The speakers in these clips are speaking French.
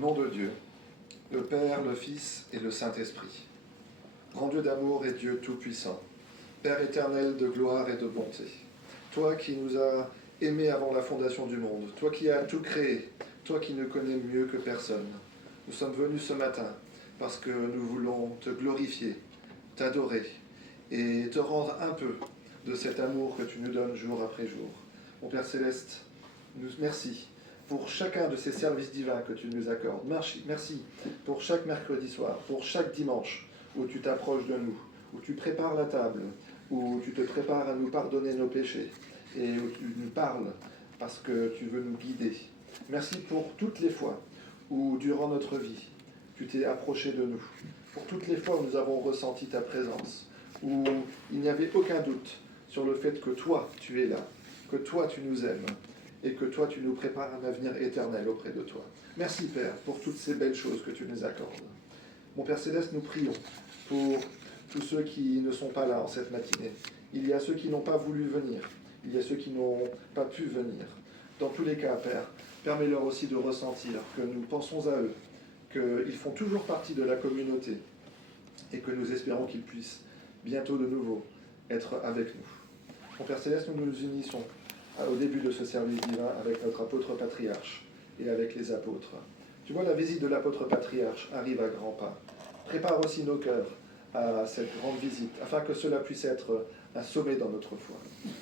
nom de Dieu, le Père, le Fils et le Saint-Esprit. Grand Dieu d'amour et Dieu tout-puissant, Père éternel de gloire et de bonté, toi qui nous as aimés avant la fondation du monde, toi qui as tout créé, toi qui nous connais mieux que personne, nous sommes venus ce matin parce que nous voulons te glorifier, t'adorer et te rendre un peu de cet amour que tu nous donnes jour après jour. Mon Père Céleste, merci pour chacun de ces services divins que tu nous accordes. Merci pour chaque mercredi soir, pour chaque dimanche où tu t'approches de nous, où tu prépares la table, où tu te prépares à nous pardonner nos péchés et où tu nous parles parce que tu veux nous guider. Merci pour toutes les fois où, durant notre vie, tu t'es approché de nous, pour toutes les fois où nous avons ressenti ta présence, où il n'y avait aucun doute sur le fait que toi, tu es là, que toi, tu nous aimes, et que toi, tu nous prépares un avenir éternel auprès de toi. Merci, Père, pour toutes ces belles choses que tu nous accordes. Mon Père Céleste, nous prions pour tous ceux qui ne sont pas là en cette matinée. Il y a ceux qui n'ont pas voulu venir, il y a ceux qui n'ont pas pu venir. Dans tous les cas, Père, permets-leur aussi de ressentir que nous pensons à eux, qu'ils font toujours partie de la communauté, et que nous espérons qu'ils puissent bientôt de nouveau être avec nous. Mon Père Céleste, nous nous unissons au début de ce service divin avec notre apôtre patriarche et avec les apôtres. Tu vois, la visite de l'apôtre patriarche arrive à grands pas. Prépare aussi nos cœurs à cette grande visite, afin que cela puisse être un sommet dans notre foi.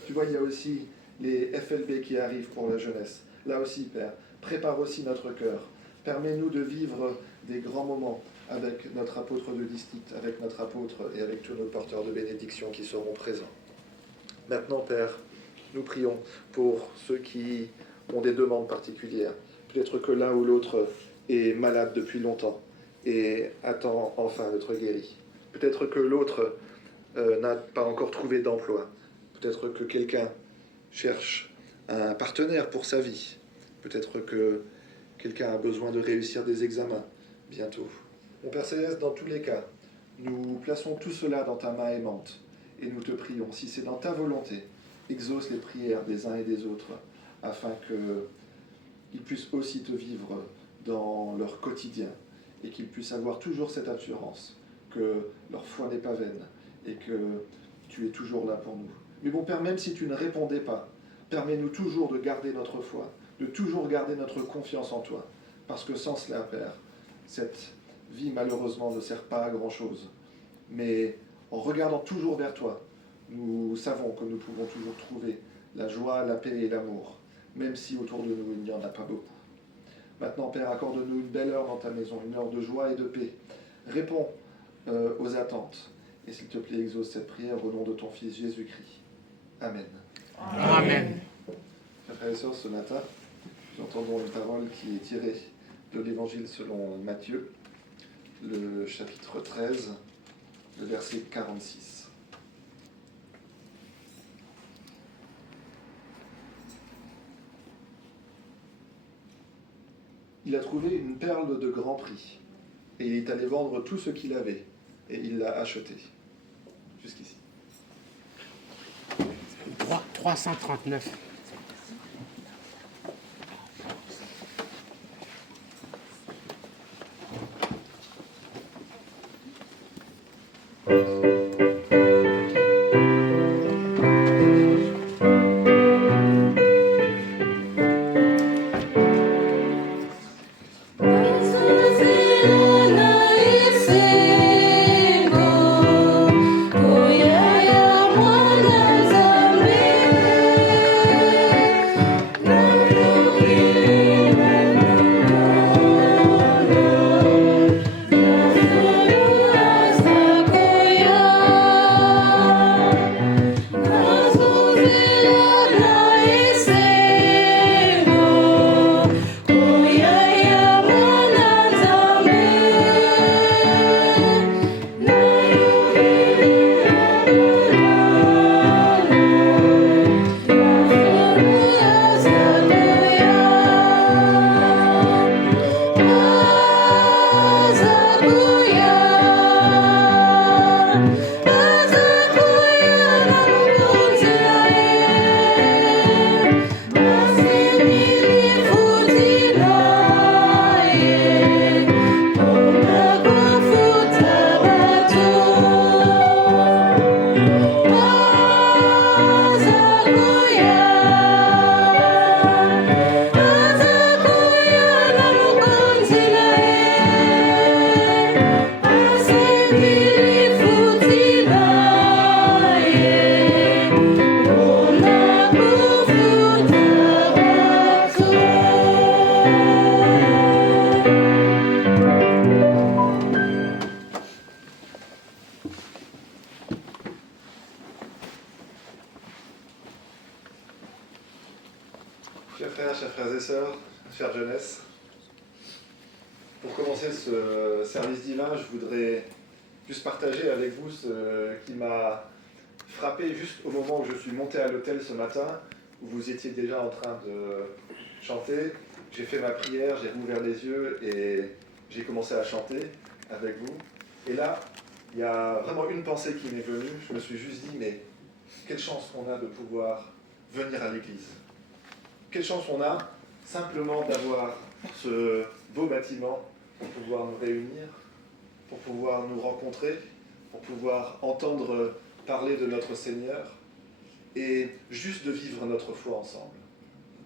Tu vois, il y a aussi les FLB qui arrivent pour la jeunesse. Là aussi, Père, prépare aussi notre cœur. Permets-nous de vivre des grands moments avec notre apôtre de district, avec notre apôtre et avec tous nos porteurs de bénédiction qui seront présents. Maintenant, Père, nous prions pour ceux qui ont des demandes particulières. Peut-être que l'un ou l'autre est malade depuis longtemps et attend enfin d'être guéri. Peut-être que l'autre n'a pas encore trouvé d'emploi. Peut-être que quelqu'un cherche un partenaire pour sa vie. Peut-être que quelqu'un a besoin de réussir des examens bientôt. Mon Père Céleste, dans tous les cas, nous plaçons tout cela dans ta main aimante et nous te prions, si c'est dans ta volonté, exauce les prières des uns et des autres, afin qu'ils puissent aussi te vivre dans leur quotidien, et qu'ils puissent avoir toujours cette assurance que leur foi n'est pas vaine, et que tu es toujours là pour nous. Mais bon Père, même si tu ne répondais pas, permets-nous toujours de garder notre foi, de toujours garder notre confiance en toi, parce que sans cela, Père, cette vie malheureusement ne sert pas à grand-chose. Mais en regardant toujours vers toi, nous savons que nous pouvons toujours trouver la joie, la paix et l'amour, même si autour de nous il n'y en a pas beaucoup. Maintenant, Père, accorde-nous une belle heure dans ta maison, une heure de joie et de paix. Réponds aux attentes, et s'il te plaît, exauce cette prière au nom de ton Fils Jésus-Christ. Amen. Amen. Frères et sœurs, ce matin, nous entendons une parole qui est tirée de l'Évangile selon Matthieu, le chapitre 13, le verset 46. Il a trouvé une perle de grand prix, et il est allé vendre tout ce qu'il avait, et il l'a acheté. Jusqu'ici. 339. Oh yeah, yeah, chers frères et sœurs, chère jeunesse, pour commencer ce service divin, je voudrais juste partager avec vous ce qui m'a frappé juste au moment où je suis monté à l'autel ce matin, où vous étiez déjà en train de chanter. J'ai fait ma prière, j'ai rouvert les yeux et j'ai commencé à chanter avec vous. Et là, il y a vraiment une pensée qui m'est venue. Je me suis juste dit, mais quelle chance on a de pouvoir venir à l'église. Quelle chance on a simplement d'avoir ce beau bâtiment pour pouvoir nous réunir, pour pouvoir nous rencontrer, pour pouvoir entendre parler de notre Seigneur et juste de vivre notre foi ensemble.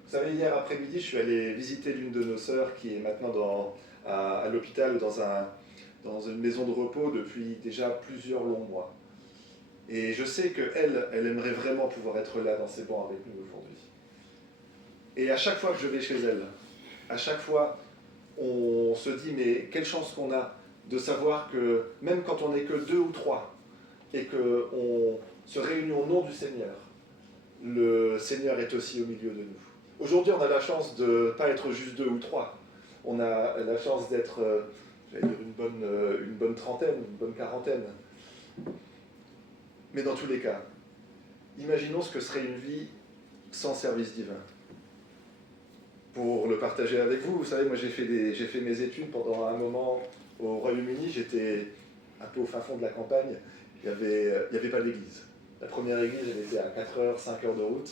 Vous savez, hier après-midi, je suis allé visiter l'une de nos sœurs qui est maintenant à l'hôpital dans une maison de repos depuis déjà plusieurs longs mois. Et je sais qu'elle aimerait vraiment pouvoir être là dans ces bancs avec nous aujourd'hui. Et à chaque fois que je vais chez elle, à chaque fois, on se dit, mais quelle chance qu'on a de savoir que même quand on n'est que 2 ou 3, et qu'on se réunit au nom du Seigneur, le Seigneur est aussi au milieu de nous. Aujourd'hui, on a la chance de ne pas être juste 2 ou 3. On a la chance d'être, j'allais dire, une bonne trentaine, une bonne quarantaine. Mais dans tous les cas, imaginons ce que serait une vie sans service divin. Pour le partager avec vous, vous savez, moi j'ai fait mes études pendant un moment au Royaume-Uni, j'étais un peu au fin fond de la campagne, il n'y avait pas d'église. La première église, elle était à 4 heures, 5 heures de route,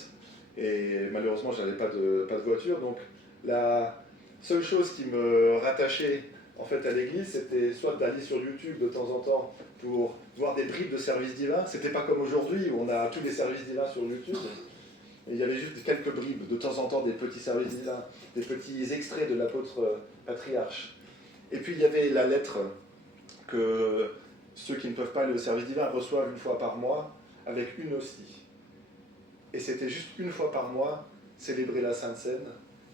et malheureusement, je n'avais pas de voiture, donc la seule chose qui me rattachait en fait à l'église, c'était soit d'aller sur YouTube de temps en temps pour voir des bribes de services divins. C'était pas comme aujourd'hui où on a tous les services divins sur YouTube. Et il y avait juste quelques bribes, de temps en temps des petits services divins, des petits extraits de l'apôtre patriarche. Et puis il y avait la lettre que ceux qui ne peuvent pas aller au service divin reçoivent une fois par mois avec une hostie. Et c'était juste une fois par mois célébrer la Sainte Seine,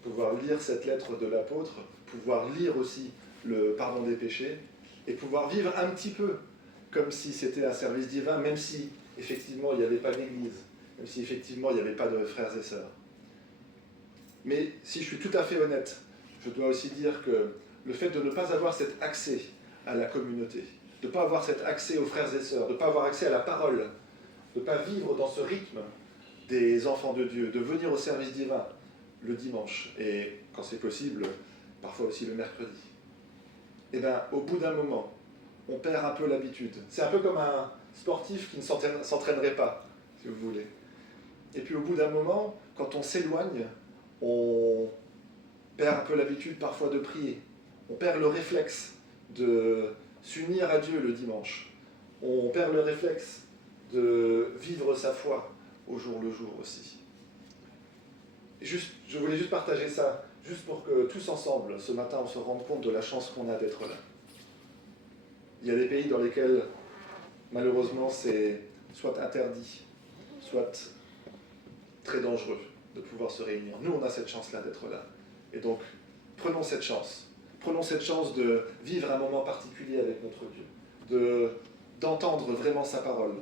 pouvoir lire cette lettre de l'apôtre, pouvoir lire aussi le pardon des péchés et pouvoir vivre un petit peu comme si c'était un service divin, même si effectivement il n'y avait pas d'église, même si effectivement il n'y avait pas de frères et sœurs. Mais si je suis tout à fait honnête, je dois aussi dire que le fait de ne pas avoir cet accès à la communauté, de ne pas avoir cet accès aux frères et sœurs, de ne pas avoir accès à la parole, de ne pas vivre dans ce rythme des enfants de Dieu, de venir au service divin le dimanche, et quand c'est possible, parfois aussi le mercredi, et bien au bout d'un moment, on perd un peu l'habitude. C'est un peu comme un sportif qui ne s'entraînerait pas, si vous voulez. Et puis au bout d'un moment, quand on s'éloigne, on perd un peu l'habitude parfois de prier. On perd le réflexe de s'unir à Dieu le dimanche. On perd le réflexe de vivre sa foi au jour le jour aussi. Je voulais juste partager ça, juste pour que tous ensemble, ce matin, on se rende compte de la chance qu'on a d'être là. Il y a des pays dans lesquels, malheureusement, c'est soit interdit, soit très dangereux de pouvoir se réunir. Nous, on a cette chance-là d'être là. Et donc, prenons cette chance. Prenons cette chance de vivre un moment particulier avec notre Dieu, d'entendre vraiment sa parole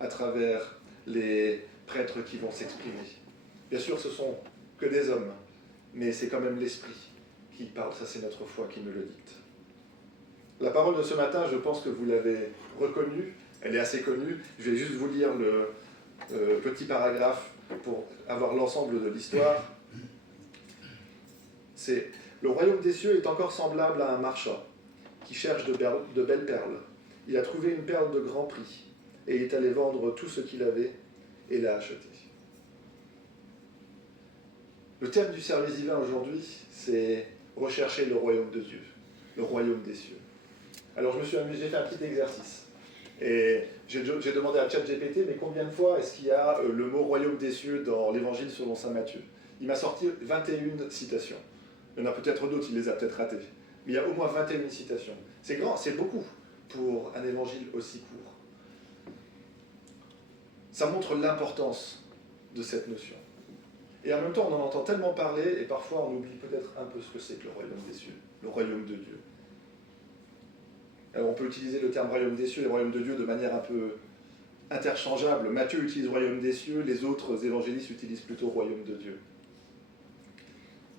à travers les prêtres qui vont s'exprimer. Bien sûr, ce sont que des hommes, mais c'est quand même l'Esprit qui parle. Ça, c'est notre foi qui me le dicte. La parole de ce matin, je pense que vous l'avez reconnue, elle est assez connue. Je vais juste vous lire le petit paragraphe pour avoir l'ensemble de l'histoire. C'est « Le royaume des cieux est encore semblable à un marchand qui cherche de belles perles. Il a trouvé une perle de grand prix et il est allé vendre tout ce qu'il avait et l'a acheté. » Le thème du service divin aujourd'hui, c'est rechercher le royaume de Dieu, le royaume des cieux. Alors je me suis amusé, j'ai fait un petit exercice. Et j'ai demandé à ChatGPT, mais combien de fois est-ce qu'il y a le mot royaume des cieux dans l'évangile selon saint Matthieu? Il m'a sorti 21 citations. Il y en a peut-être d'autres, il les a peut-être ratées. Mais il y a au moins 21 citations. C'est grand, c'est beaucoup pour un évangile aussi court. Ça montre l'importance de cette notion. Et en même temps, on en entend tellement parler, et parfois on oublie peut-être un peu ce que c'est que le royaume des cieux, le royaume de Dieu. Alors on peut utiliser le terme royaume des cieux et royaume de Dieu de manière un peu interchangeable. Matthieu utilise royaume des cieux, les autres évangélistes utilisent plutôt royaume de Dieu.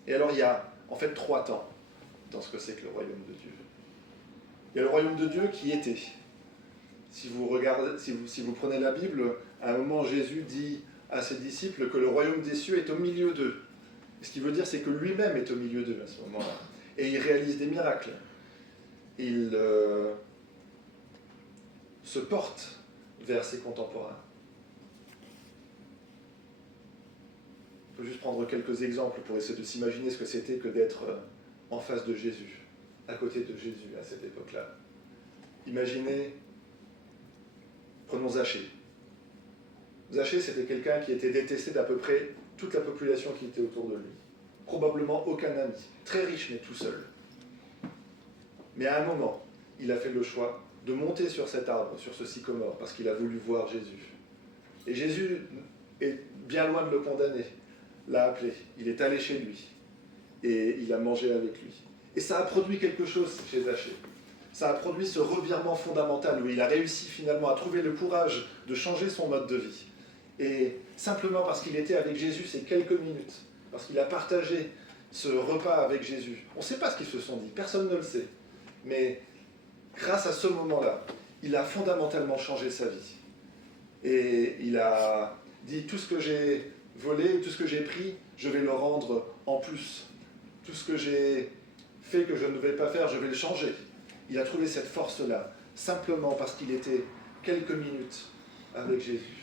Et alors il y a en fait 3 temps dans ce que c'est que le royaume de Dieu. Il y a le royaume de Dieu qui était. Si vous prenez la Bible, à un moment Jésus dit à ses disciples que le royaume des cieux est au milieu d'eux. Ce qui veut dire, c'est que lui-même est au milieu d'eux à ce moment-là. Et il réalise des miracles. Il se porte vers ses contemporains. Il faut juste prendre quelques exemples pour essayer de s'imaginer ce que c'était que d'être en face de Jésus, à côté de Jésus à cette époque-là. Imaginez, prenons Zachée. Zachée, c'était quelqu'un qui était détesté d'à peu près toute la population qui était autour de lui. Probablement aucun ami, très riche mais tout seul. Mais à un moment, il a fait le choix de monter sur cet arbre, sur ce sycomore, parce qu'il a voulu voir Jésus. Et Jésus est bien loin de le condamner, l'a appelé, il est allé chez lui, et il a mangé avec lui. Et ça a produit quelque chose chez Zachée. Ça a produit ce revirement fondamental où il a réussi finalement à trouver le courage de changer son mode de vie. Et simplement parce qu'il était avec Jésus ces quelques minutes, parce qu'il a partagé ce repas avec Jésus. On ne sait pas ce qu'ils se sont dit, personne ne le sait. Mais grâce à ce moment-là, il a fondamentalement changé sa vie. Et il a dit, tout ce que j'ai volé, tout ce que j'ai pris, je vais le rendre en plus. Tout ce que j'ai fait que je ne vais pas faire, je vais le changer. Il a trouvé cette force-là, simplement parce qu'il était quelques minutes avec Jésus.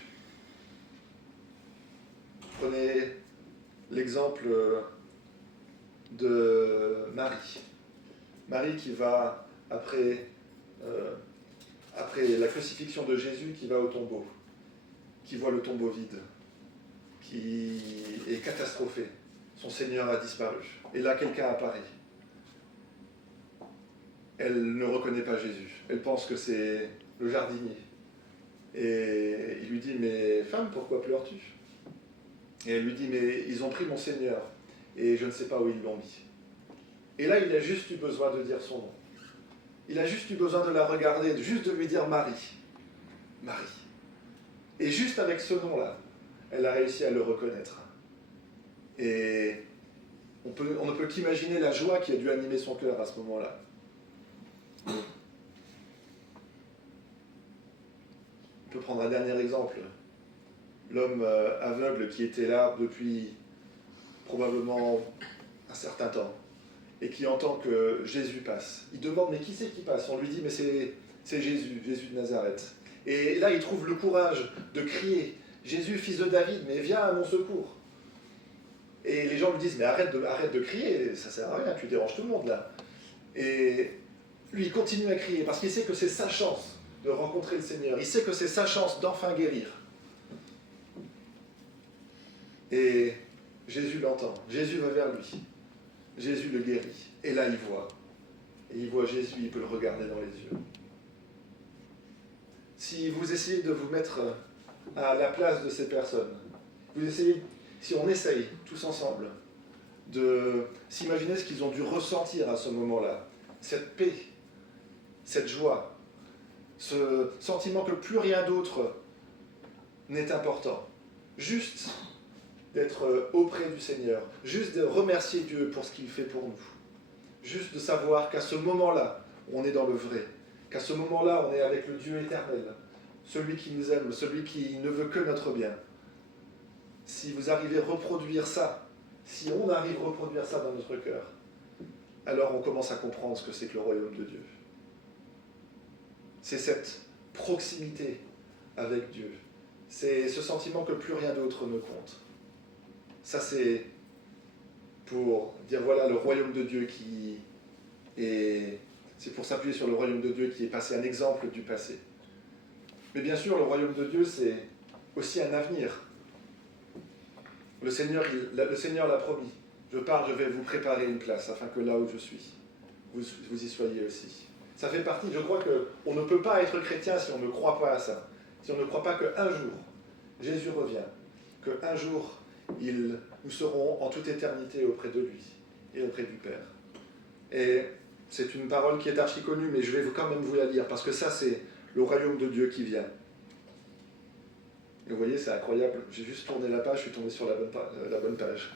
Prenez l'exemple de Marie. Marie qui va, après la crucifixion de Jésus, qui va au tombeau, qui voit le tombeau vide, qui est catastrophée. Son Seigneur a disparu. Et là, quelqu'un apparaît. Elle ne reconnaît pas Jésus. Elle pense que c'est le jardinier. Et il lui dit, mais femme, pourquoi pleures-tu ? Et elle lui dit, mais ils ont pris mon Seigneur, et je ne sais pas où ils l'ont mis. Et là, il a juste eu besoin de dire son nom. Il a juste eu besoin de la regarder, juste de lui dire Marie. Marie. Et juste avec ce nom-là, elle a réussi à le reconnaître. Et on ne peut qu'imaginer la joie qui a dû animer son cœur à ce moment-là. On peut prendre un dernier exemple. L'homme aveugle qui était là depuis probablement un certain temps et qui entend que Jésus passe. Il demande, mais qui c'est qui passe ? On lui dit, mais c'est Jésus, Jésus de Nazareth. Et là, il trouve le courage de crier, Jésus, fils de David, mais viens à mon secours. Et les gens lui disent, mais arrête de crier, ça sert à rien, tu déranges tout le monde là. Et lui, il continue à crier, parce qu'il sait que c'est sa chance de rencontrer le Seigneur. Il sait que c'est sa chance d'enfin guérir. Et Jésus l'entend, Jésus va vers lui. Jésus le guérit. Et là, il voit. Et il voit Jésus, il peut le regarder dans les yeux. Si vous essayez de vous mettre à la place de ces personnes, si on essaye tous ensemble de s'imaginer ce qu'ils ont dû ressentir à ce moment-là, cette paix, cette joie, ce sentiment que plus rien d'autre n'est important, juste d'être auprès du Seigneur, juste de remercier Dieu pour ce qu'il fait pour nous, juste de savoir qu'à ce moment-là, on est dans le vrai, qu'à ce moment-là, on est avec le Dieu éternel, celui qui nous aime, celui qui ne veut que notre bien. Si vous arrivez à reproduire ça, si on arrive à reproduire ça dans notre cœur, alors on commence à comprendre ce que c'est que le royaume de Dieu. C'est cette proximité avec Dieu. C'est ce sentiment que plus rien d'autre ne compte. Ça, c'est pour dire, voilà, le royaume de Dieu qui est... C'est pour s'appuyer sur le royaume de Dieu qui est passé, un exemple du passé. Mais bien sûr, le royaume de Dieu, c'est aussi un avenir. Le Seigneur l'a promis. Je pars, je vais vous préparer une place, afin que là où je suis, vous y soyez aussi. Ça fait partie, je crois qu'on ne peut pas être chrétien si on ne croit pas à ça. Si on ne croit pas qu'un jour, Jésus revient, qu'un jour, nous serons en toute éternité auprès de lui et auprès du Père. Et c'est une parole qui est archi connue, mais je vais quand même vous la lire, parce que ça, c'est le royaume de Dieu qui vient. Et vous voyez, c'est incroyable. J'ai juste tourné la page, je suis tombé sur la bonne page.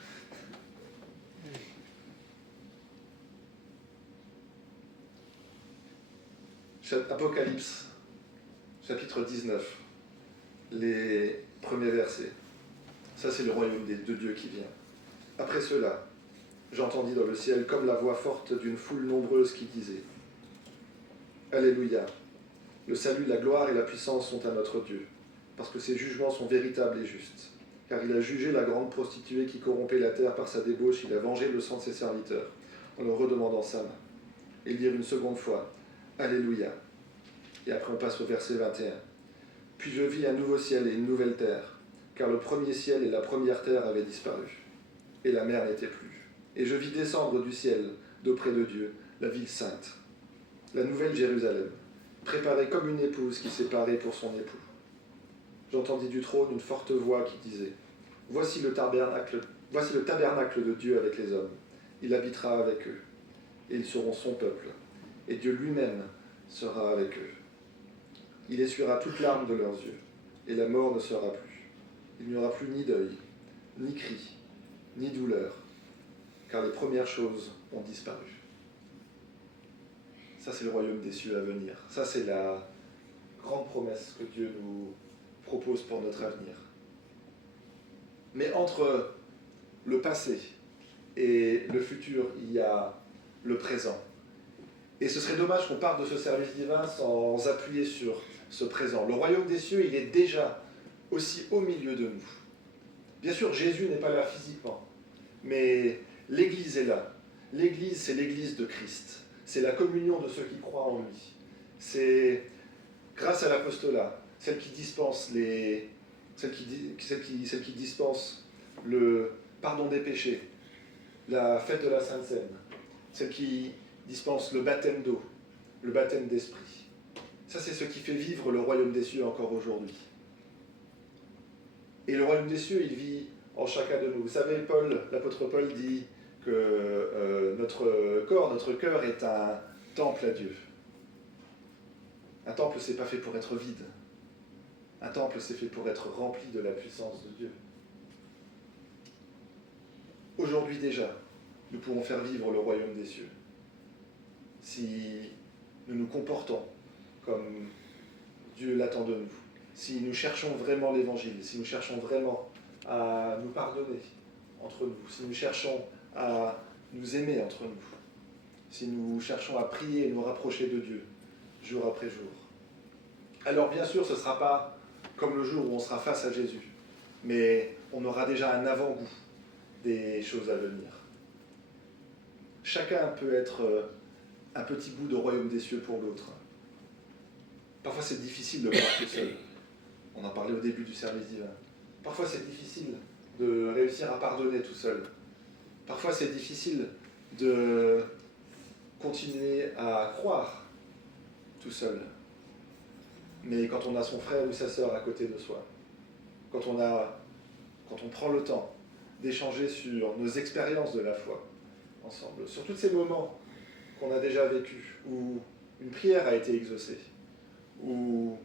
Apocalypse, chapitre 19, les premiers versets. Ça, c'est le royaume de Dieu qui vient. Après cela, j'entendis dans le ciel comme la voix forte d'une foule nombreuse qui disait « Alléluia, le salut, la gloire et la puissance sont à notre Dieu, parce que ses jugements sont véritables et justes. Car il a jugé la grande prostituée qui corrompait la terre par sa débauche, il a vengé le sang de ses serviteurs, en leur redemandant sa main. » Et dire une seconde fois « Alléluia ». Et après on passe au verset 21. « Puis je vis un nouveau ciel et une nouvelle terre, car le premier ciel et la première terre avaient disparu, et la mer n'était plus. Et je vis descendre du ciel, d'auprès de Dieu, la ville sainte, la nouvelle Jérusalem, préparée comme une épouse qui s'est parée pour son époux. J'entendis du trône une forte voix qui disait « Voici le tabernacle de Dieu avec les hommes. Il habitera avec eux, et ils seront son peuple, et Dieu lui-même sera avec eux. Il essuiera toute larme de leurs yeux, et la mort ne sera plus. Il n'y aura plus ni deuil, ni cri, ni douleur, car les premières choses ont disparu. » Ça, c'est le royaume des cieux à venir. Ça, c'est la grande promesse que Dieu nous propose pour notre avenir. Mais entre le passé et le futur, il y a le présent. Et ce serait dommage qu'on parte de ce service divin sans appuyer sur ce présent. Le royaume des cieux, il est déjà aussi au milieu de nous. Bien sûr, Jésus n'est pas là physiquement, mais l'Église est là. L'Église, c'est l'Église de Christ. C'est la communion de ceux qui croient en lui. C'est grâce à l'apostolat, celle qui dispense le pardon des péchés, la fête de la Sainte Seine, celle qui dispense le baptême d'eau, le baptême d'esprit. Ça, c'est ce qui fait vivre le royaume des cieux encore aujourd'hui. Et le royaume des cieux, il vit en chacun de nous. Vous savez, l'apôtre Paul dit que notre corps, notre cœur est un temple à Dieu. Un temple, c'est pas fait pour être vide. Un temple, c'est fait pour être rempli de la puissance de Dieu. Aujourd'hui déjà, nous pourrons faire vivre le royaume des cieux si nous nous comportons comme Dieu l'attend de nous, si nous cherchons vraiment l'évangile, si nous cherchons vraiment à nous pardonner entre nous, si nous cherchons à nous aimer entre nous, si nous cherchons à prier et nous rapprocher de Dieu jour après jour. Alors bien sûr, ce ne sera pas comme le jour où on sera face à Jésus, mais on aura déjà un avant-goût des choses à venir. Chacun peut être un petit bout de royaume des cieux pour l'autre. Parfois c'est difficile de croire tout seul. On en parlait au début du service divin. Parfois c'est difficile de réussir à pardonner tout seul. Parfois c'est difficile de continuer à croire tout seul. Mais quand on a son frère ou sa sœur à côté de soi, quand on prend le temps d'échanger sur nos expériences de la foi ensemble, sur tous ces moments qu'on a déjà vécus, où une prière a été exaucée, où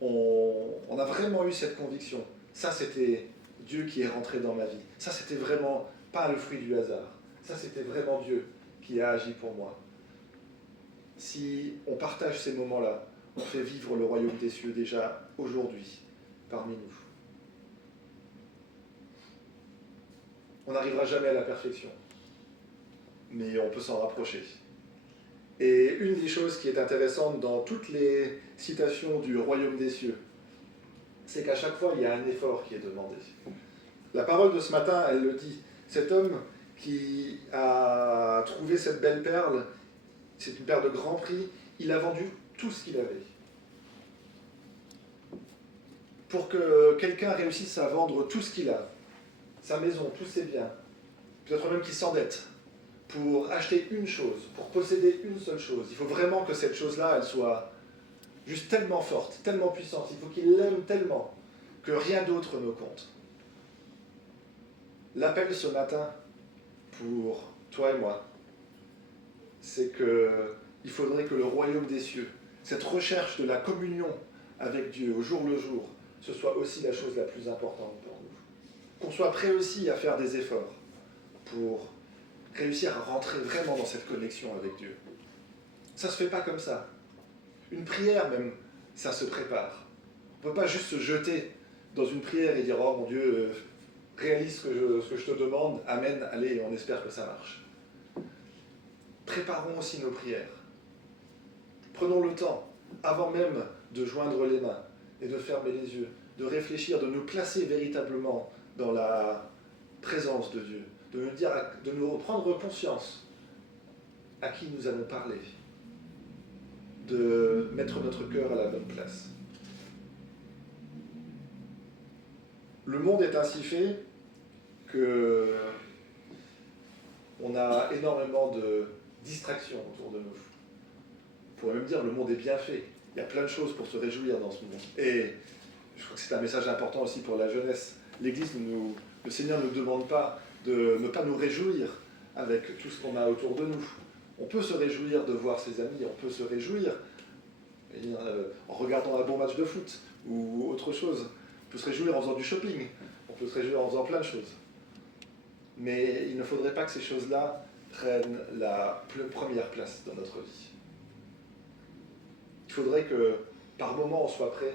on a vraiment eu cette conviction. Ça, c'était Dieu qui est rentré dans ma vie. Ça, c'était vraiment pas le fruit du hasard. Ça, c'était vraiment Dieu qui a agi pour moi. Si on partage ces moments-là, on fait vivre le royaume des cieux déjà aujourd'hui parmi nous. On n'arrivera jamais à la perfection, mais on peut s'en rapprocher. Et une des choses qui est intéressante dans toutes les citations du royaume des cieux, c'est qu'à chaque fois, il y a un effort qui est demandé. La parole de ce matin, elle le dit. Cet homme qui a trouvé cette belle perle, c'est une perle de grand prix, il a vendu tout ce qu'il avait. Pour que quelqu'un réussisse à vendre tout ce qu'il a, sa maison, tous ses biens, peut-être même qu'il s'endette, pour acheter une chose, pour posséder une seule chose, il faut vraiment que cette chose-là, elle soit juste tellement forte, tellement puissante, il faut qu'il l'aime tellement que rien d'autre ne compte. L'appel ce matin, pour toi et moi, c'est qu'il faudrait que le royaume des cieux, cette recherche de la communion avec Dieu au jour le jour, ce soit aussi la chose la plus importante pour nous. Qu'on soit prêt aussi à faire des efforts pour réussir à rentrer vraiment dans cette connexion avec Dieu. Ça ne se fait pas comme ça. Une prière même, ça se prépare. On ne peut pas juste se jeter dans une prière et dire « Oh mon Dieu, réalise ce que je te demande, amen, allez, on espère que ça marche. » Préparons aussi nos prières. Prenons le temps, avant même de joindre les mains et de fermer les yeux, de réfléchir, de nous placer véritablement dans la présence de Dieu, de nous reprendre conscience à qui nous allons parler, de mettre notre cœur à la bonne place. Le monde est ainsi fait que on a énormément de distractions autour de nous. On pourrait même dire que le monde est bien fait. Il y a plein de choses pour se réjouir dans ce monde. Et je crois que c'est un message important aussi pour la jeunesse. L'Église, le Seigneur ne nous demande pas de ne pas nous réjouir avec tout ce qu'on a autour de nous. On peut se réjouir de voir ses amis, on peut se réjouir en regardant un bon match de foot ou autre chose. On peut se réjouir en faisant du shopping, on peut se réjouir en faisant plein de choses. Mais il ne faudrait pas que ces choses-là prennent la première place dans notre vie. Il faudrait que, par moment, on soit prêt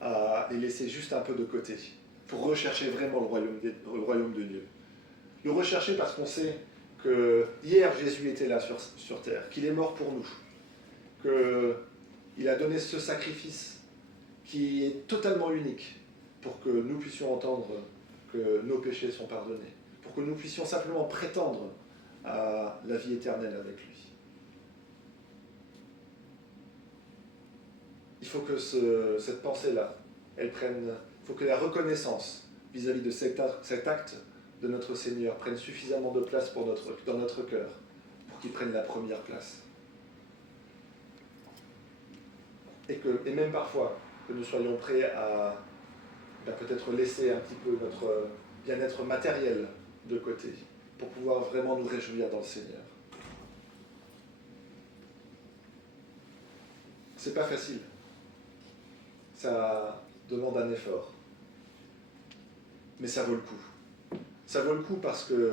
à les laisser juste un peu de côté pour rechercher vraiment le royaume de Dieu. Le rechercher parce qu'on sait que hier Jésus était là sur terre, qu'il est mort pour nous, qu'il a donné ce sacrifice qui est totalement unique pour que nous puissions entendre que nos péchés sont pardonnés, pour que nous puissions simplement prétendre à la vie éternelle avec lui. Il faut que cette pensée-là, il faut que la reconnaissance vis-à-vis de cet acte de notre Seigneur prenne suffisamment de place dans notre cœur pour qu'il prenne la première place. Et même parfois, que nous soyons prêts à peut-être laisser un petit peu notre bien-être matériel de côté pour pouvoir vraiment nous réjouir dans le Seigneur. C'est pas facile. Ça demande un effort. Mais ça vaut le coup. Ça vaut le coup parce que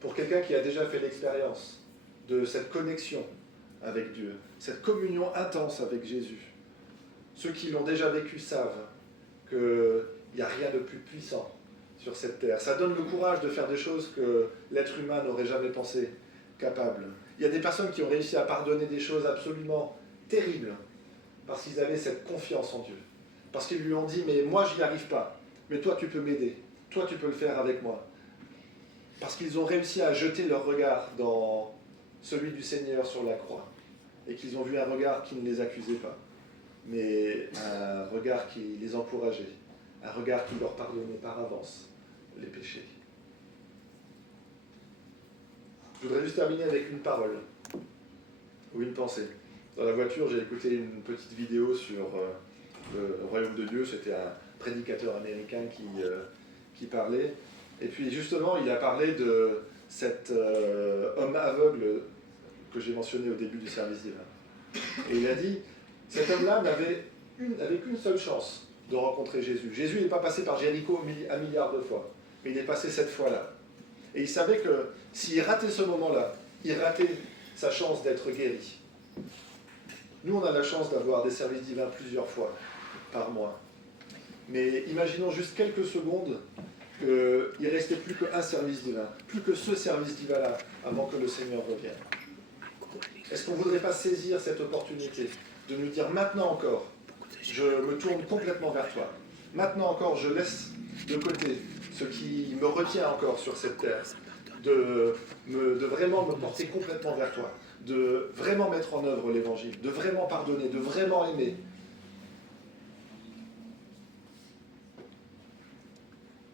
pour quelqu'un qui a déjà fait l'expérience de cette connexion avec Dieu, cette communion intense avec Jésus, ceux qui l'ont déjà vécu savent qu'il n'y a rien de plus puissant sur cette terre. Ça donne le courage de faire des choses que l'être humain n'aurait jamais pensé capable. Il y a des personnes qui ont réussi à pardonner des choses absolument terribles parce qu'ils avaient cette confiance en Dieu. Parce qu'ils lui ont dit « mais moi je n'y arrive pas, mais toi tu peux m'aider, toi tu peux le faire avec moi ». Parce qu'ils ont réussi à jeter leur regard dans celui du Seigneur sur la croix et qu'ils ont vu un regard qui ne les accusait pas, mais un regard qui les encourageait, un regard qui leur pardonnait par avance les péchés. Je voudrais juste terminer avec une parole ou une pensée. Dans la voiture, j'ai écouté une petite vidéo sur le royaume de Dieu. C'était un prédicateur américain qui parlait. Et puis justement, il a parlé de cet homme aveugle que j'ai mentionné au début du service divin. Et il a dit, cet homme-là n'avait qu'une seule chance de rencontrer Jésus. Jésus n'est pas passé par Jéricho un milliard de fois, mais il est passé cette fois-là. Et il savait que s'il ratait ce moment-là, il ratait sa chance d'être guéri. Nous, on a la chance d'avoir des services divins plusieurs fois par mois. Mais imaginons juste quelques secondes qu'il ne restait plus qu'un service divin, plus que ce service divin-là, avant que le Seigneur revienne. Est-ce qu'on ne voudrait pas saisir cette opportunité de nous dire maintenant encore, je me tourne complètement vers toi. Maintenant encore, je laisse de côté ce qui me retient encore sur cette terre, de vraiment me porter complètement vers toi, de vraiment mettre en œuvre l'évangile, de vraiment pardonner, de vraiment aimer.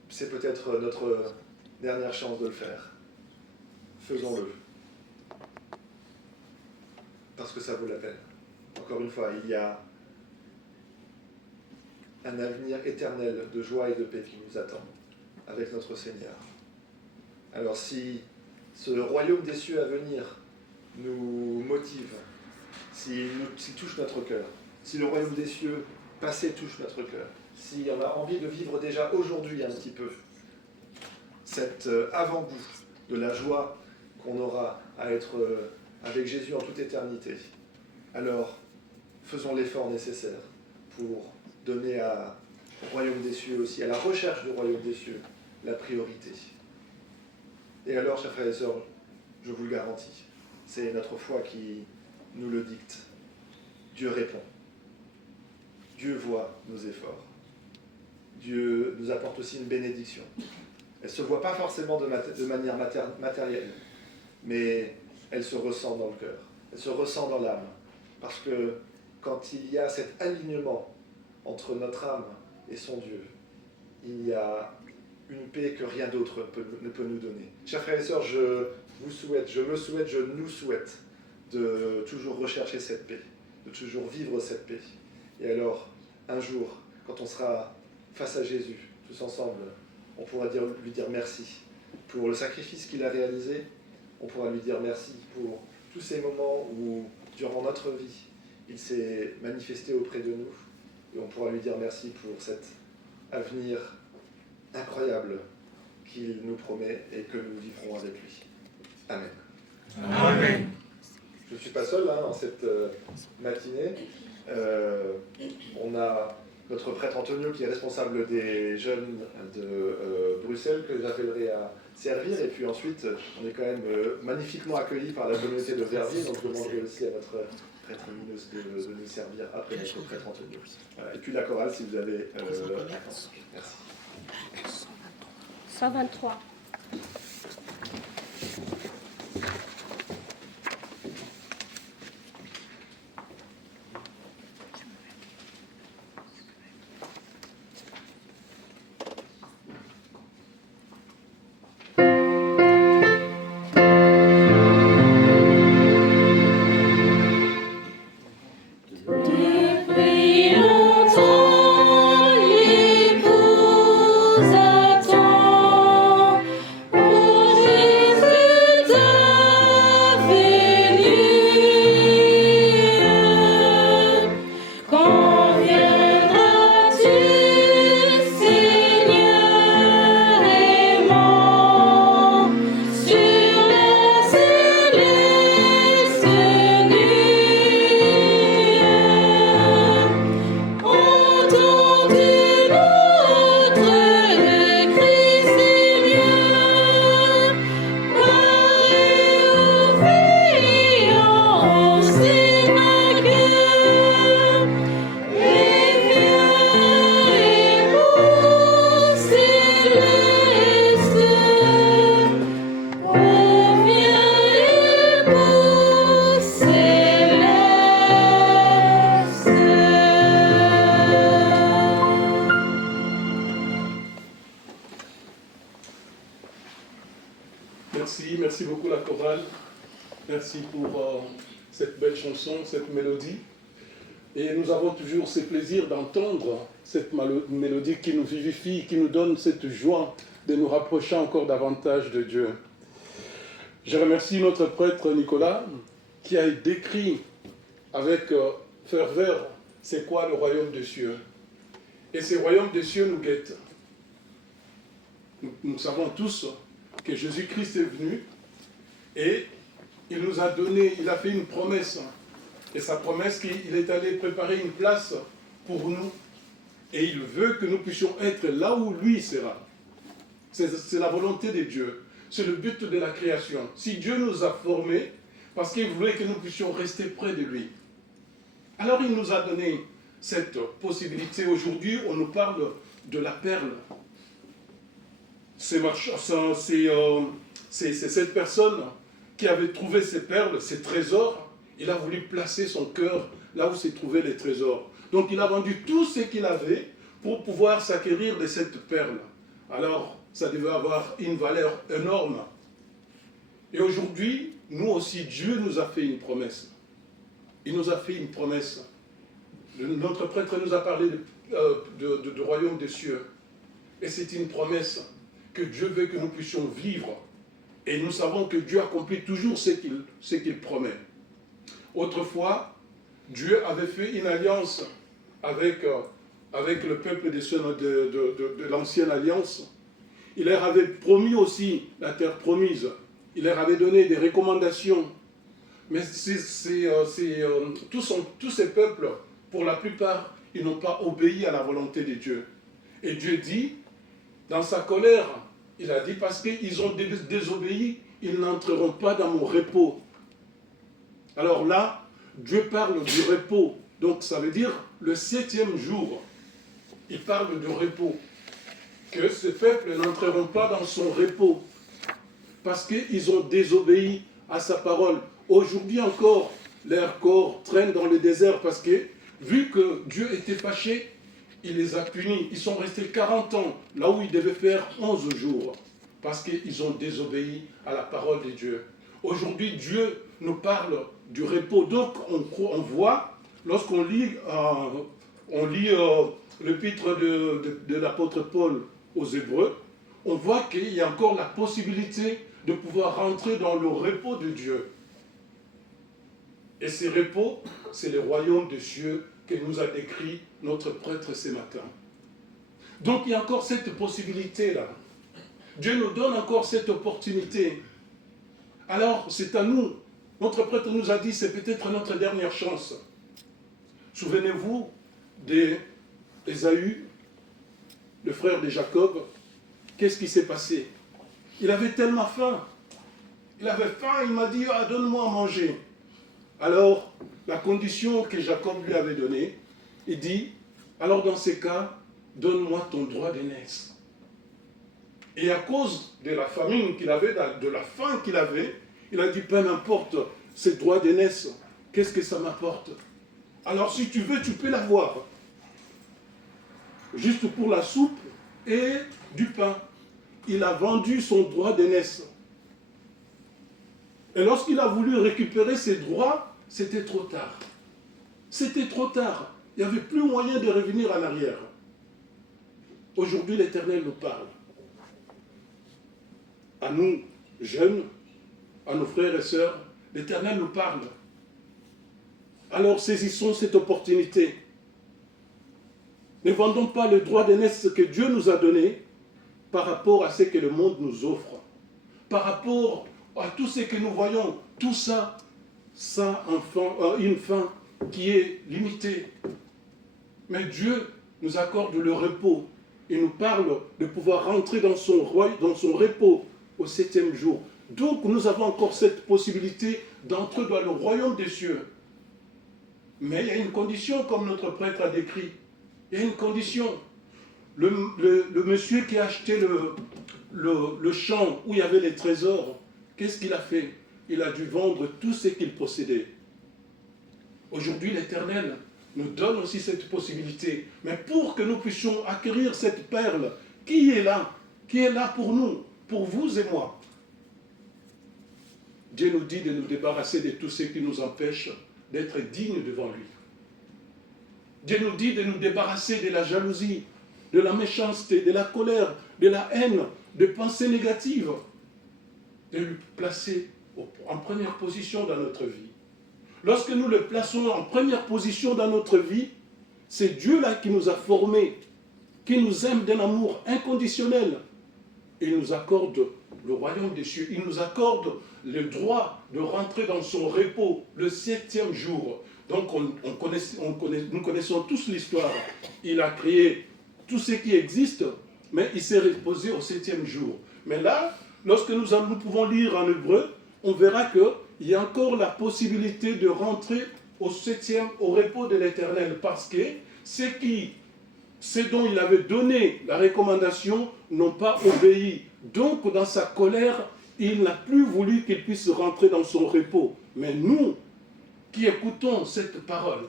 C'est peut-être notre dernière chance de le faire. Faisons-le. Parce que ça vaut la peine. Encore une fois, il y a un avenir éternel de joie et de paix qui nous attend avec notre Seigneur. Alors si ce royaume des cieux à venir nous motive, s'il touche notre cœur, si le royaume des cieux passé touche notre cœur, si on a envie de vivre déjà aujourd'hui un petit peu cet avant-goût de la joie qu'on aura à être avec Jésus en toute éternité, alors faisons l'effort nécessaire pour donner au royaume des cieux aussi, à la recherche du royaume des cieux, la priorité. Et alors, chers frères et sœurs, je vous le garantis, c'est notre foi qui nous le dicte. Dieu répond. Dieu voit nos efforts. Dieu nous apporte aussi une bénédiction. Elle ne se voit pas forcément de manière matérielle, mais elle se ressent dans le cœur, elle se ressent dans l'âme. Parce que quand il y a cet alignement entre notre âme et son Dieu, il y a une paix que rien d'autre ne peut nous donner. Chers frères et sœurs, je nous souhaite de toujours rechercher cette paix, de toujours vivre cette paix. Et alors, un jour, quand on sera face à Jésus, tous ensemble, on pourra lui dire merci pour le sacrifice qu'il a réalisé. On pourra lui dire merci pour tous ces moments où, durant notre vie, il s'est manifesté auprès de nous. Et on pourra lui dire merci pour cet avenir incroyable qu'il nous promet et que nous vivrons avec lui. Amen. Amen. Je ne suis pas seul en cette matinée. On a notre prêtre Antonio qui est responsable des jeunes de Bruxelles, que j'appellerai à servir. Et puis ensuite, on est quand même magnifiquement accueillis par la communauté de Verviers. Donc je demanderai aussi à notre prêtre Minos de nous servir après notre prêtre Antonio. Voilà. Et puis la chorale, si vous avez... Merci. 123. Merci beaucoup la chorale. Merci pour cette belle chanson, cette mélodie. Et nous avons toujours ce plaisir d'entendre cette mélodie qui nous vivifie, qui nous donne cette joie de nous rapprocher encore davantage de Dieu. Je remercie notre prêtre Nicolas qui a décrit avec ferveur c'est quoi le royaume des cieux. Et ce royaume des cieux nous guette. Nous savons tous que Jésus-Christ est venu et il nous a donné, il a fait une promesse. Et sa promesse, qu'il est allé préparer une place pour nous. Et il veut que nous puissions être là où lui sera. C'est la volonté de Dieu. C'est le but de la création. Si Dieu nous a formés, parce qu'il voulait que nous puissions rester près de lui. Alors il nous a donné cette possibilité. Aujourd'hui, on nous parle de la perle. C'est cette personne qui avait trouvé ces perles, ces trésors. Il a voulu placer son cœur là où se trouvaient les trésors. Donc il a vendu tout ce qu'il avait pour pouvoir s'acquérir de cette perle. Alors, ça devait avoir une valeur énorme. Et aujourd'hui, nous aussi, Dieu nous a fait une promesse. Il nous a fait une promesse. Notre prêtre nous a parlé du royaume des cieux. Et c'est une promesse que Dieu veut que nous puissions vivre. Et nous savons que Dieu accomplit toujours ce qu'il promet. Autrefois, Dieu avait fait une alliance avec le peuple de l'ancienne alliance. Il leur avait promis aussi la terre promise. Il leur avait donné des recommandations. Mais tous ces peuples pour la plupart, ils n'ont pas obéi à la volonté de Dieu. Et Dieu dit, dans sa colère, il a dit, parce qu'ils ont désobéi, ils n'entreront pas dans mon repos. Alors là, Dieu parle du repos. Donc ça veut dire le 7e jour. Il parle du repos. Que ce peuple n'entreront pas dans son repos. Parce qu'ils ont désobéi à sa parole. Aujourd'hui encore, leur corps traîne dans le désert parce que, vu que Dieu était fâché, il les a punis. Ils sont restés 40 ans, là où ils devaient faire 11 jours. Parce qu'ils ont désobéi à la parole de Dieu. Aujourd'hui, Dieu nous parle du repos. Donc, on voit, lorsqu'on lit, l'épître de l'apôtre Paul aux Hébreux, on voit qu'il y a encore la possibilité de pouvoir rentrer dans le repos de Dieu. Et ce repos, c'est le royaume des cieux que nous a décrit notre prêtre ce matin. Donc il y a encore cette possibilité-là. Dieu nous donne encore cette opportunité. Alors c'est à nous. Notre prêtre nous a dit, c'est peut-être notre dernière chance. Souvenez-vous d'Ésaü, le frère de Jacob. Qu'est-ce qui s'est passé? Il avait tellement faim. Il avait faim, il m'a dit, ah, donne-moi à manger. Alors, la condition que Jacob lui avait donnée, il dit, alors dans ces cas, donne-moi ton droit d'aînesse. Et à cause de la famine qu'il avait, de la faim qu'il avait, il a dit, peu importe, ce droit d'aînesse, qu'est-ce que ça m'apporte? Alors si tu veux, tu peux l'avoir. Juste pour la soupe et du pain. Il a vendu son droit d'aînesse. Et lorsqu'il a voulu récupérer ses droits, c'était trop tard. C'était trop tard. Il n'y avait plus moyen de revenir en arrière. Aujourd'hui, l'Éternel nous parle. À nous, jeunes, à nos frères et sœurs, l'Éternel nous parle. Alors saisissons cette opportunité. Ne vendons pas le droit d'aînesse que Dieu nous a donné par rapport à ce que le monde nous offre. Par rapport à tout ce que nous voyons, tout ça, ça une fin qui est limitée. Mais Dieu nous accorde le repos. Il nous parle de pouvoir rentrer dans son repos au 7e jour. Donc nous avons encore cette possibilité d'entrer dans le royaume des cieux. Mais il y a une condition, comme notre prêtre a décrit. Il y a une condition. Le monsieur qui a acheté le champ où il y avait les trésors, qu'est-ce qu'il a fait? Il a dû vendre tout ce qu'il possédait. Aujourd'hui, l'Éternel nous donne aussi cette possibilité. Mais pour que nous puissions acquérir cette perle, qui est là pour nous, pour vous et moi? Dieu nous dit de nous débarrasser de tout ce qui nous empêche d'être dignes devant lui. Dieu nous dit de nous débarrasser de la jalousie, de la méchanceté, de la colère, de la haine, de pensées négatives, de le placer en première position dans notre vie. Lorsque nous le plaçons en première position dans notre vie, c'est Dieu-là qui nous a formés, qui nous aime d'un amour inconditionnel. Il nous accorde le royaume des cieux, il nous accorde le droit de rentrer dans son repos le 7e jour. Donc nous connaissons tous l'histoire. Il a créé tout ce qui existe, mais il s'est reposé au 7e jour. Mais là, lorsque nous pouvons lire en hébreu, on verra qu'il y a encore la possibilité de rentrer au repos de l'Éternel, parce que ceux dont il avait donné la recommandation n'ont pas obéi. Donc, dans sa colère, il n'a plus voulu qu'ils puissent rentrer dans son repos. Mais nous, qui écoutons cette parole,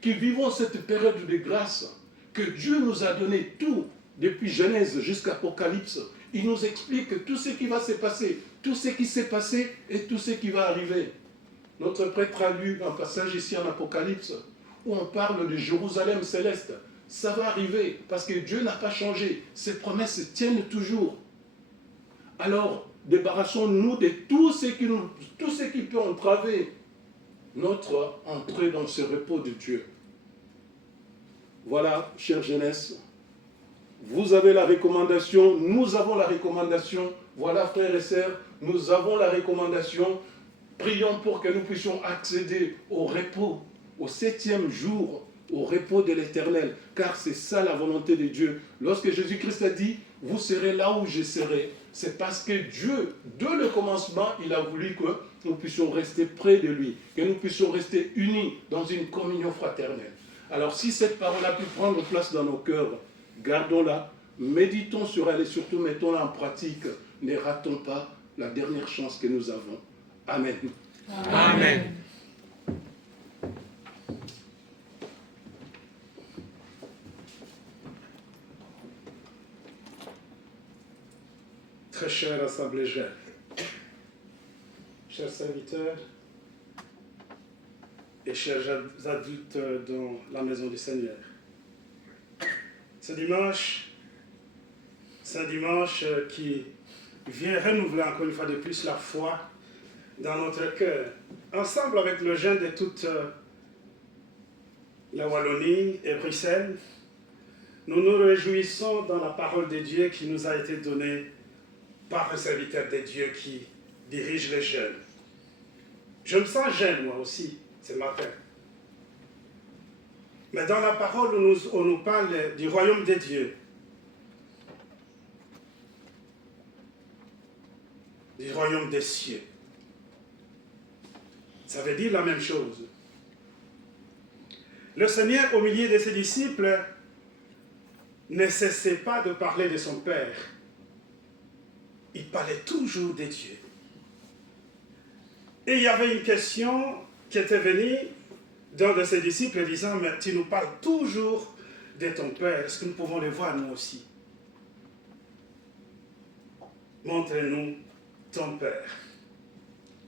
qui vivons cette période de grâce, que Dieu nous a donné tout, depuis Genèse jusqu'à Apocalypse, il nous explique tout ce qui va se passer, tout ce qui s'est passé et tout ce qui va arriver. Notre prêtre a lu un passage ici en Apocalypse, où on parle de Jérusalem céleste. Ça va arriver, parce que Dieu n'a pas changé. Ses promesses tiennent toujours. Alors, débarrassons-nous de tout ce qui peut entraver notre entrée dans ce repos de Dieu. Voilà, chère jeunesse, vous avez la recommandation, nous avons la recommandation. Voilà, frères et sœurs, nous avons la recommandation. Prions pour que nous puissions accéder au repos, au 7e jour au repos de l'Éternel, car c'est ça la volonté de Dieu. Lorsque Jésus-Christ a dit, vous serez là où je serai, c'est parce que Dieu, dès le commencement, il a voulu que nous puissions rester près de lui, que nous puissions rester unis dans une communion fraternelle. Alors si cette parole a pu prendre place dans nos cœurs, gardons-la, méditons sur elle et surtout mettons-la en pratique. Ne ratons pas la dernière chance que nous avons. Amen. Amen. Très chère Assemblée jeune, chers serviteurs et chers adultes dans la maison du Seigneur. Ce dimanche, c'est un dimanche qui vient renouveler encore une fois de plus la foi dans notre cœur. Ensemble avec le jeune de toute la Wallonie et Bruxelles, nous nous réjouissons dans la parole de Dieu qui nous a été donnée par le serviteur de Dieu qui dirige les jeunes. Je me sens jeune moi aussi ce matin. Mais dans la parole on nous parle du royaume de Dieu, du royaume des cieux. Ça veut dire la même chose. Le Seigneur, au milieu de ses disciples, ne cessait pas de parler de son Père. Il parlait toujours de Dieu. Et il y avait une question qui était venue d'un de ses disciples disant, mais tu nous parles toujours de ton Père, est-ce que nous pouvons le voir nous aussi? Montre-nous ton Père.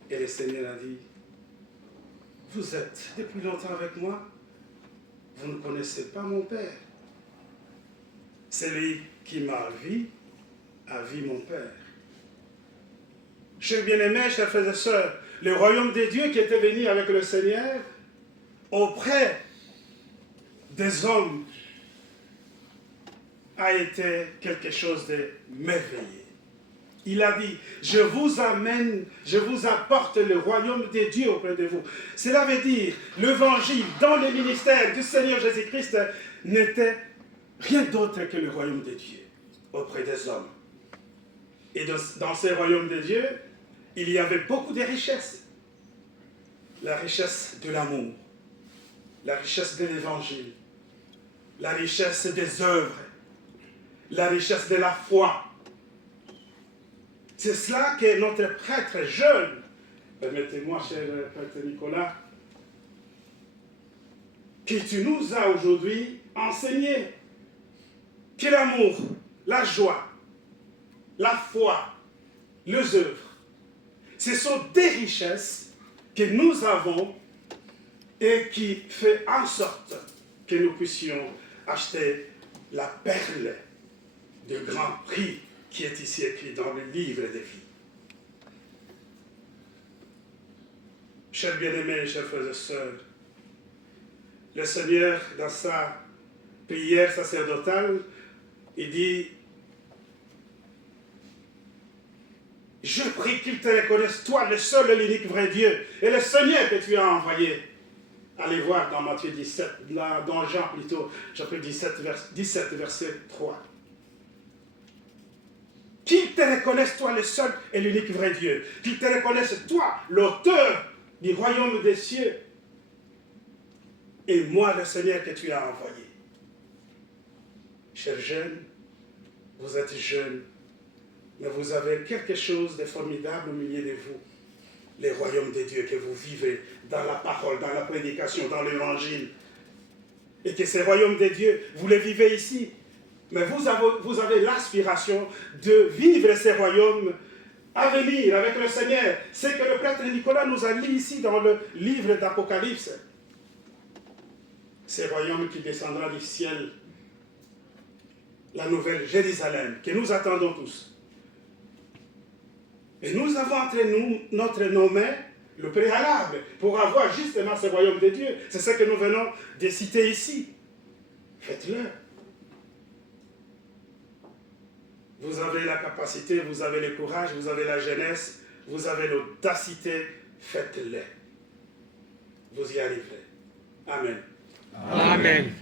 Et le Seigneur a dit, vous êtes depuis longtemps avec moi, vous ne connaissez pas mon Père. Celui qui m'a vu a vu mon Père. Chers bien-aimés, chers frères et sœurs, le royaume de Dieu qui était venu avec le Seigneur auprès des hommes a été quelque chose de merveilleux. Il a dit, je vous amène, je vous apporte le royaume de Dieu auprès de vous. Cela veut dire, l'évangile dans le ministère du Seigneur Jésus-Christ n'était rien d'autre que le royaume de Dieu auprès des hommes. Et dans ce royaume de Dieu, il y avait beaucoup de richesses. La richesse de l'amour, la richesse de l'évangile, la richesse des œuvres, la richesse de la foi. C'est cela que notre prêtre jeune, permettez-moi, cher prêtre Nicolas, que tu nous as aujourd'hui enseigné. Que l'amour, la joie, la foi, les œuvres, ce sont des richesses que nous avons et qui fait en sorte que nous puissions acheter la perle de grand prix qui est ici écrit dans le livre des vies. Chers bien-aimés, chers frères et sœurs, le Seigneur, dans sa prière sacerdotale, il dit, je prie qu'il te reconnaisse, toi, le seul et l'unique vrai Dieu, et le Seigneur que tu as envoyé. Allez voir dans Matthieu 17, là, dans Jean plutôt, chapitre 17, verset 3. Qu'il te reconnaisse, toi, le seul et l'unique vrai Dieu. Qu'il te reconnaisse, toi, l'auteur du royaume des cieux. Et moi, le Seigneur que tu as envoyé. Chers jeunes, vous êtes jeunes, mais vous avez quelque chose de formidable au milieu de vous. Le royaume de Dieu que vous vivez dans la parole, dans la prédication, dans l'évangile. Et que ce royaume de Dieu, vous le vivez ici. Mais vous avez l'aspiration de vivre ce royaume à venir avec le Seigneur. C'est que le prêtre Nicolas nous a lu ici dans le livre d'Apocalypse. Ce royaume qui descendra du ciel, la nouvelle Jérusalem, que nous attendons tous. Et nous avons entre nous notre nommé, le préalable, pour avoir justement ce royaume de Dieu. C'est ce que nous venons de citer ici. Faites-le. Vous avez la capacité, vous avez le courage, vous avez la jeunesse, vous avez l'audacité. Faites-le. Vous y arriverez. Amen. Amen.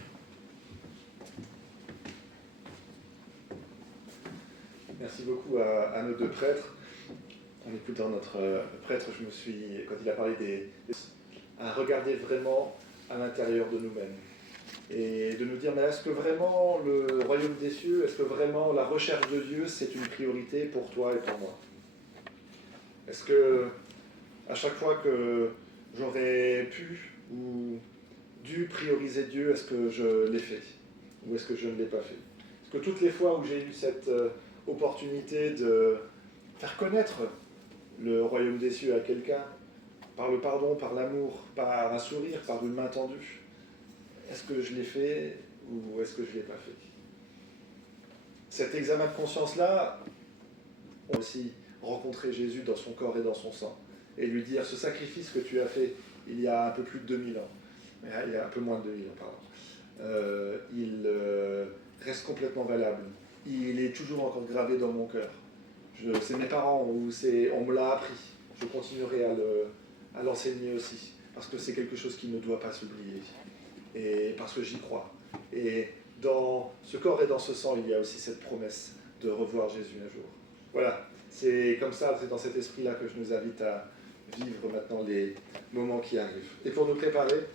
Merci beaucoup à nos deux prêtres. En écoutant notre prêtre, quand il a parlé à regarder vraiment à l'intérieur de nous-mêmes et de nous dire, mais est-ce que vraiment le royaume des cieux, est-ce que vraiment la recherche de Dieu, c'est une priorité pour toi et pour moi? Est-ce que à chaque fois que j'aurais pu ou dû prioriser Dieu, est-ce que je l'ai fait ou est-ce que je ne l'ai pas fait? Est-ce que toutes les fois où j'ai eu cette opportunité de faire connaître le royaume des cieux à quelqu'un, par le pardon, par l'amour, par un sourire, par une main tendue, est-ce que je l'ai fait ou est-ce que je ne l'ai pas fait? Cet examen de conscience-là, on a aussi rencontré Jésus dans son corps et dans son sang, et lui dire, ce sacrifice que tu as fait il y a un peu plus de 2000 ans, il y a un peu moins de 2000 ans, pardon, il reste complètement valable. Il est toujours encore gravé dans mon cœur. C'est mes parents, on me l'a appris. Je continuerai à l'enseigner aussi, parce que c'est quelque chose qui ne doit pas s'oublier, et parce que j'y crois. Et dans ce corps et dans ce sang, il y a aussi cette promesse de revoir Jésus un jour. Voilà, c'est comme ça, c'est dans cet esprit-là que je nous invite à vivre maintenant les moments qui arrivent. Et pour nous préparer,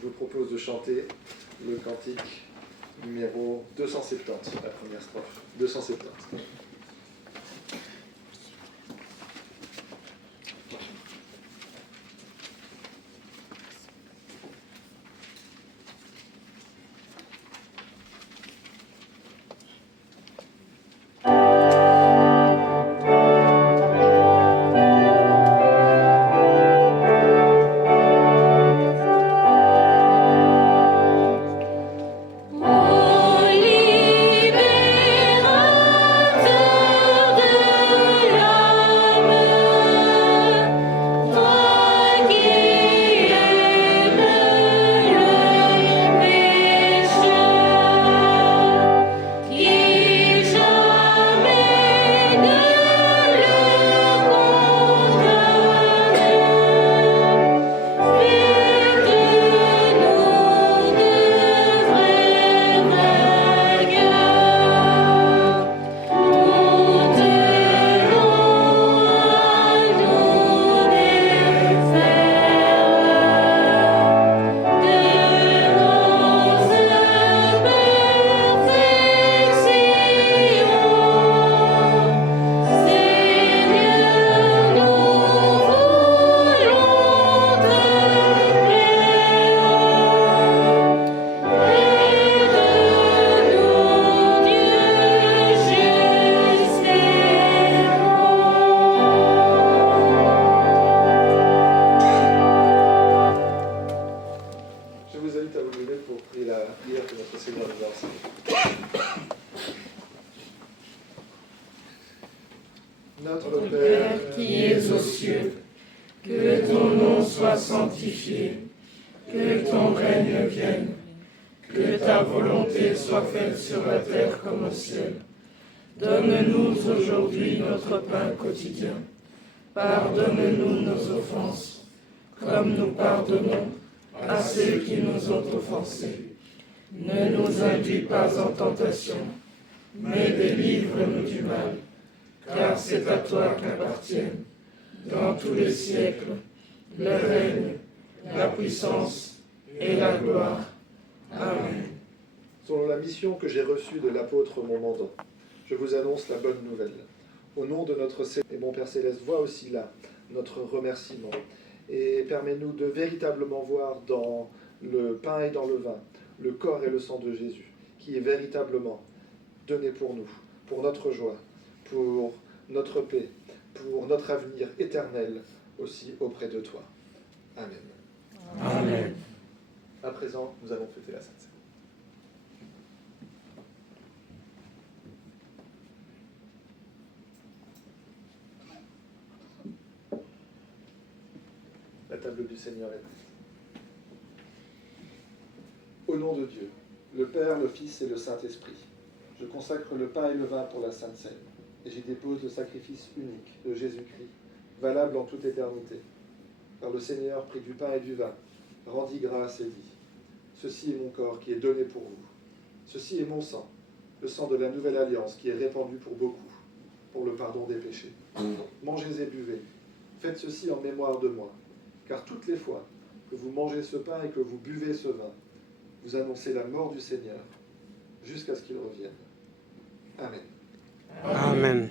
je vous propose de chanter le cantique numéro 270, la première strophe. 270. Notre Père qui es aux cieux, que ton nom soit sanctifié, que ton règne vienne, que ta volonté soit faite sur la terre comme au ciel. Donne-nous aujourd'hui notre pain quotidien. Pardonne-nous nos offenses, comme nous pardonnons à ceux qui nous ont offensés. Ne nous induis pas en tentation, mais délivre-nous du mal. Car c'est à toi qu'appartiennent, dans tous les siècles, le règne, la puissance et la gloire. Amen. Selon la mission que j'ai reçue de l'apôtre mon mandant, je vous annonce la bonne nouvelle. Au nom de notre Seigneur et mon Père Céleste, vois aussi là notre remerciement et permets-nous de véritablement voir dans le pain et dans le vin le corps et le sang de Jésus, qui est véritablement donné pour nous, pour notre joie, pour notre paix, pour notre avenir éternel aussi auprès de toi. Amen. Amen. À présent, nous allons fêter la Sainte Seine. La table du Seigneur est prête. Au nom de Dieu, le Père, le Fils et le Saint-Esprit, je consacre le pain et le vin pour la Sainte Seine, et j'y dépose le sacrifice unique de Jésus-Christ, valable en toute éternité. Car le Seigneur prit du pain et du vin, rendit grâce et dit : Ceci est mon corps qui est donné pour vous. Ceci est mon sang, le sang de la nouvelle alliance qui est répandu pour beaucoup, pour le pardon des péchés. Mangez et buvez. Faites ceci en mémoire de moi, car toutes les fois que vous mangez ce pain et que vous buvez ce vin, vous annoncez la mort du Seigneur jusqu'à ce qu'il revienne. Amen. Amen.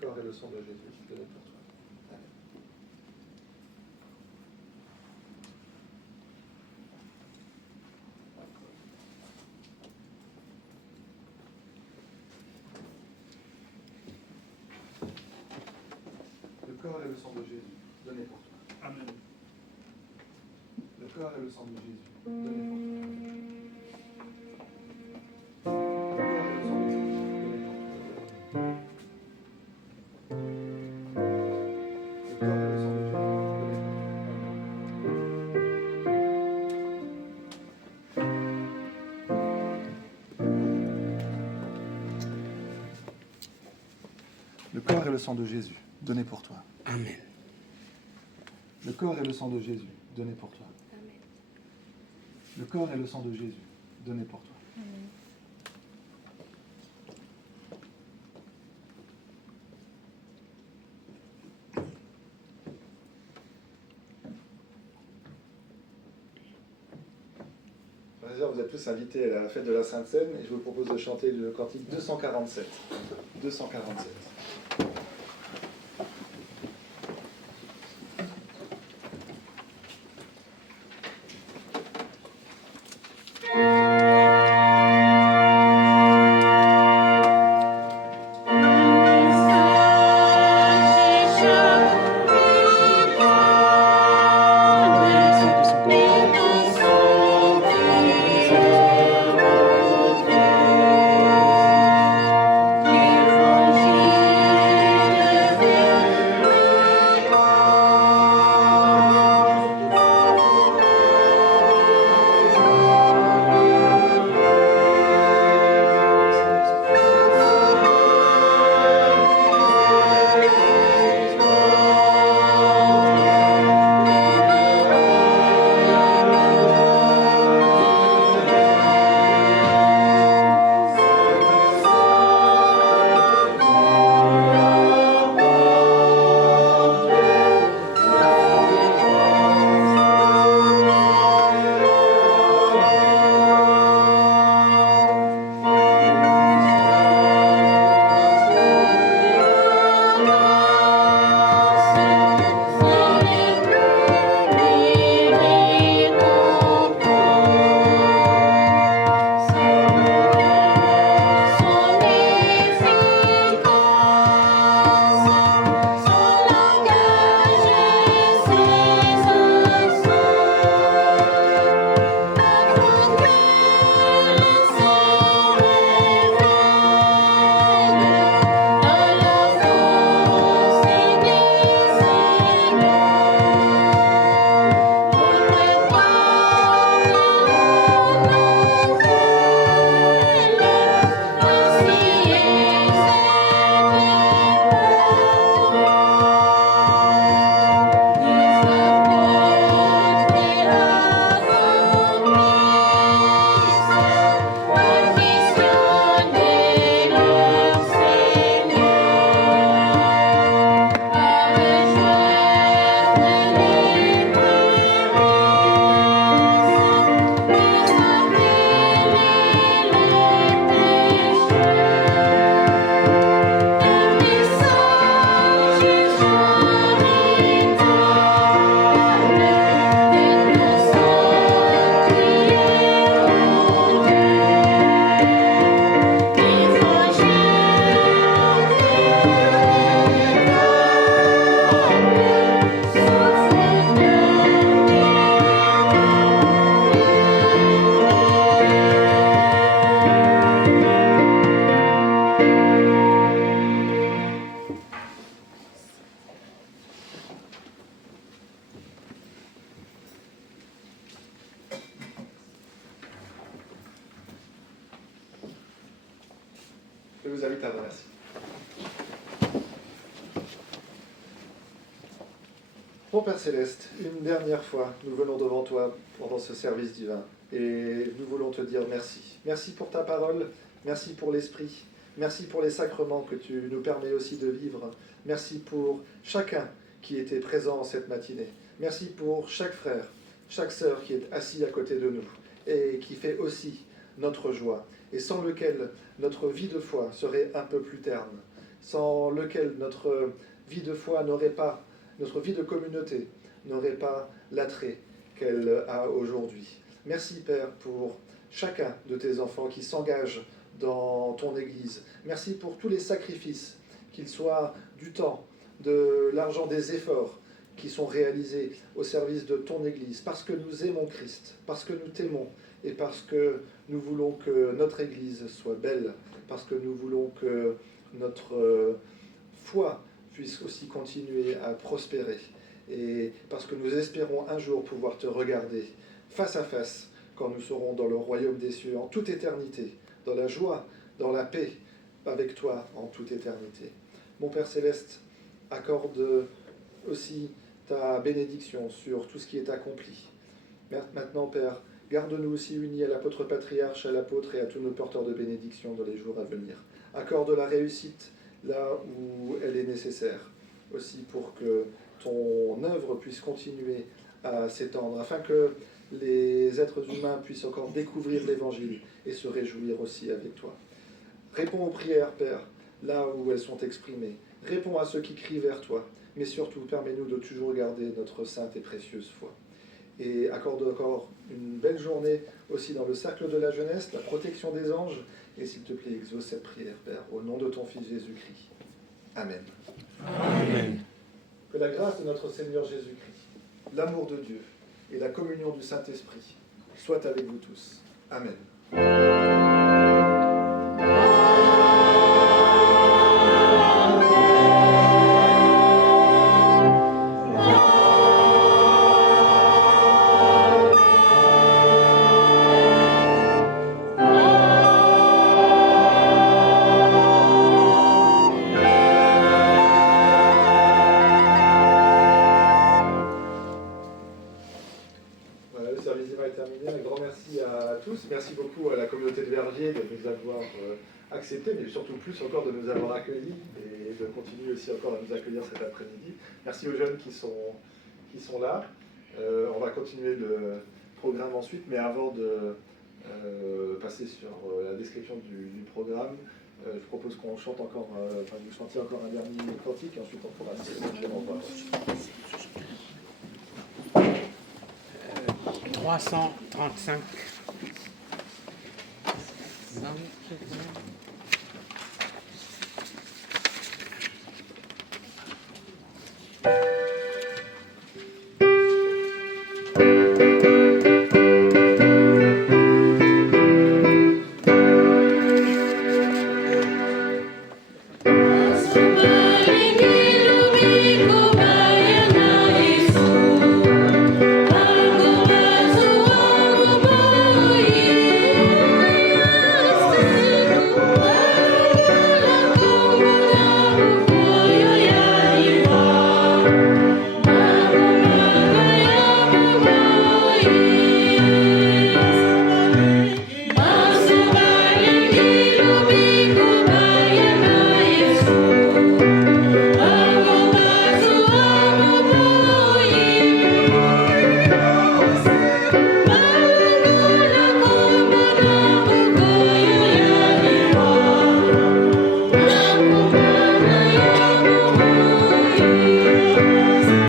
Le corps et le sang de Jésus, donné pour toi. Amen. Le corps et le sang de Jésus, donné pour toi. Amen. Le corps et le sang de Jésus, donné pour toi. Le corps et le sang de Jésus, donné pour toi. Amen. Le corps et le sang de Jésus, donné pour toi. Amen. Le corps et le sang de Jésus, donné pour toi. Amen. Frères et sœurs, vous êtes tous invités à la fête de la Sainte Seine et je vous propose de chanter le cantique 247. 247. Je vous invite à remercier. Mon Père Céleste, une dernière fois, nous venons devant toi pendant ce service divin et nous voulons te dire merci. Merci pour ta parole, merci pour l'Esprit, merci pour les sacrements que tu nous permets aussi de vivre. Merci pour chacun qui était présent cette matinée. Merci pour chaque frère, chaque sœur qui est assis à côté de nous et qui fait aussi notre joie et sans lequel notre vie de foi serait un peu plus terne, sans lequel notre vie de foi n'aurait pas, notre vie de communauté n'aurait pas l'attrait qu'elle a aujourd'hui. Merci Père pour chacun de tes enfants qui s'engagent dans ton Église. Merci pour tous les sacrifices, qu'ils soient du temps, de l'argent, des efforts qui sont réalisés au service de ton Église, parce que nous aimons Christ, parce que nous t'aimons et parce que nous voulons que notre Église soit belle, parce que nous voulons que notre foi puisse aussi continuer à prospérer et parce que nous espérons un jour pouvoir te regarder face à face quand nous serons dans le royaume des cieux en toute éternité, dans la joie, dans la paix avec toi en toute éternité. Mon Père Céleste, accorde aussi ta bénédiction sur tout ce qui est accompli. Maintenant, Père, garde-nous aussi unis à l'apôtre patriarche, à l'apôtre et à tous nos porteurs de bénédiction dans les jours à venir. Accorde la réussite là où elle est nécessaire, aussi pour que ton œuvre puisse continuer à s'étendre, afin que les êtres humains puissent encore découvrir l'Évangile et se réjouir aussi avec toi. Réponds aux prières, Père, là où elles sont exprimées. Réponds à ceux qui crient vers toi, mais surtout permets-nous de toujours garder notre sainte et précieuse foi. Et accorde encore une belle journée aussi dans le cercle de la jeunesse, la protection des anges, et s'il te plaît, exauce cette prière, Père, au nom de ton Fils Jésus-Christ. Amen. Amen. Que la grâce de notre Seigneur Jésus-Christ, l'amour de Dieu et la communion du Saint-Esprit soient avec vous tous. Amen. Merci beaucoup à la communauté de Verviers de nous avoir acceptés, mais surtout plus encore de nous avoir accueillis et de continuer aussi encore à nous accueillir cet après-midi. Merci aux jeunes qui sont là. On va continuer le programme ensuite, mais avant de passer sur la description du programme, je propose qu'on chante encore, vous chantiez encore un dernier cantique et ensuite on pourra se revoir. 335.